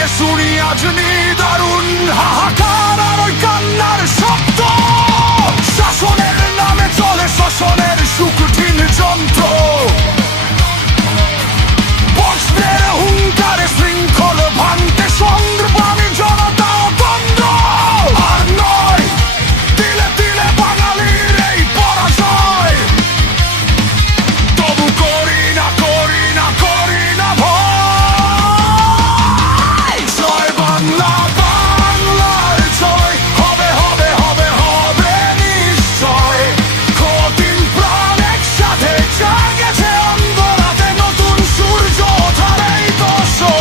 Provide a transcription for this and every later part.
থেকে শুনি আজ নিদারুণ হাহাকার আর ওই কান্নার শব্দ। শাসনের নামে চলে শোষণের সুকঠিন যন্ত্র। বজ্রের হুঙ্কারে শৃঙ্খল ভাঙতে সংগ্রামী জনতা তন্দ্র। আর নয় তিলে তিলে বাঙালির এই পরাজয়। তবু করি না করি না করি না ভয়। জয় বাংলা, বাংলার জয় হবে হবে হবে হবে নিশ্চয়। কঠিন প্রাণ একসাথে জাগেছে অন্ধরাতে, নতুন সূর্য ওঠার এই তো সময়।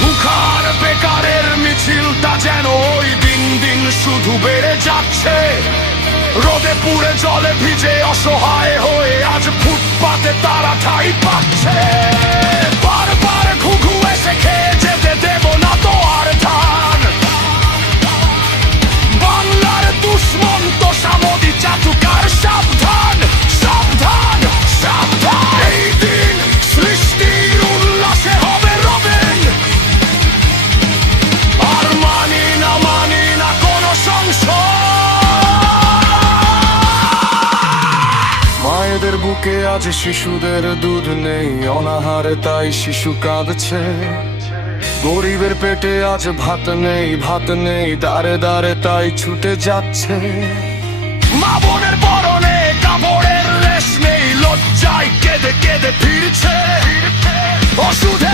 ভুখার বেকারের মিছিলটা যেন ওই দিন দিন শুধু বেড়ে যাচ্ছে। রোদে পুড়ে জলে ভিজে অসহায় হয়ে আজ ফুটপাতে তারা ঠাঁই পাচ্ছে। বারবার ঘুঘু এসে খেয়ে যেতে দেব না তো আর ধান। বাংলার দুশ্মন তো সামদি চাটুকার সাবধান সাবধান সাবধান। এই দিন সৃষ্টির উল্লাসে হবে রবেন। আর মানি না কোনো সংশয়। মায়েদের বুকে আজ শিশুদের দুধ নেই অনাহারে, তাই শিশু কাঁদছে। গরিবের পেটে আজ ভাত নেই দাঁড়ে দাঁড়ে তাই ছুটে যাচ্ছে। মা বোনের পরনে কাপড়ের রেশ নেই, লজ্জায় কেঁদে কেঁদে ফিরছে। ওষুধে